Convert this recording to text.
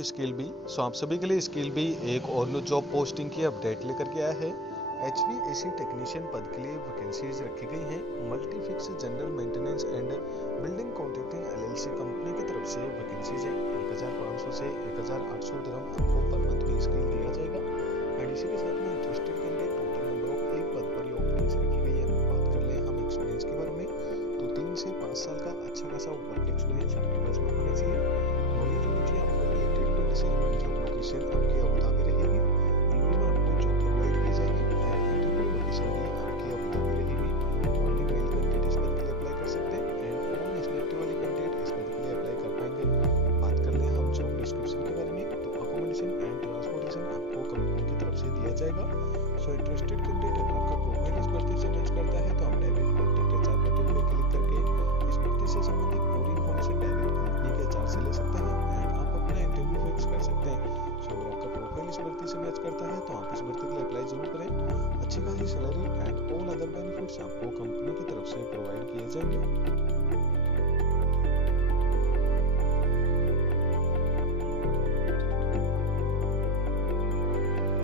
To Skillbee. सो आप सभी के लिए स्किलबी एक और न्यू जॉब पोस्टिंग की अपडेट लेकर के आया है। HVAC टेक्नीशियन पद के लिए वैकेंसीज रखी गई हैं। Multifix general maintenance and building contracting LLC company की तरफ से वैकेंसीज है। 1500 से 1800 दिरहम आपको पर मंथ पे स्किल दिया जाएगा। एंड इसी के साथ में interested candidate total number of एक पद पर ये ओपनिंग्स रखी गई है। बात कर लें हम एक्सपीरियंस के बारे में तो 3 से 5 साल का अच्छा खासा वर्क एक्सपीरियंस आपके पास में होना चाहिए। नॉलेज होनी चाहिए आपको रिलेटेड फील्ड से। जॉब लोकेशन आपकी अबू धाबी रहेगी। यूएई में आपको जॉब प्रोवाइड की जाएगी एंड इंटरव्यू लोकेशन भी आपकी अबू धाबी रहेगी। ओनली मेल कैंडिडेट इस पद के लिए अप्लाई कर सकते हैं एंड अदर नेशनलिटी वाले कैंडिडेट इस पद के लिए अप्लाई कर पाएंगे। बात कर लें हम जॉब डिस्क्रिप्शन के बारे में तो अकोमोडेशन एंड ट्रांसपोर्टेशन आपको कंपनी की तरफ से दिया जाएगा। सो इंटरेस्टेड कैंडिडेट अगर आपका प्रोफाइल इस भर्ती से मैच करता है तो आप डायरेक्ट कॉन्टैक्ट एचआर बटन पे क्लिक करके इस भर्ती से संबंधित पूरी इन्फॉर्मेशन डायरेक्ट कंपनी के एचआर से ले सकते हैं एंड आप अपना इंटरव्यू फिक्स कर सकते हैं। सो अगर आपका प्रोफाइल इस भर्ती से मैच करता है तो आप इस भर्ती के लिए अप्लाई जरूर करें। अच्छी खासी salary and all other benefits आपको कंपनी की तरफ से प्रोवाइड किए जाएंगे।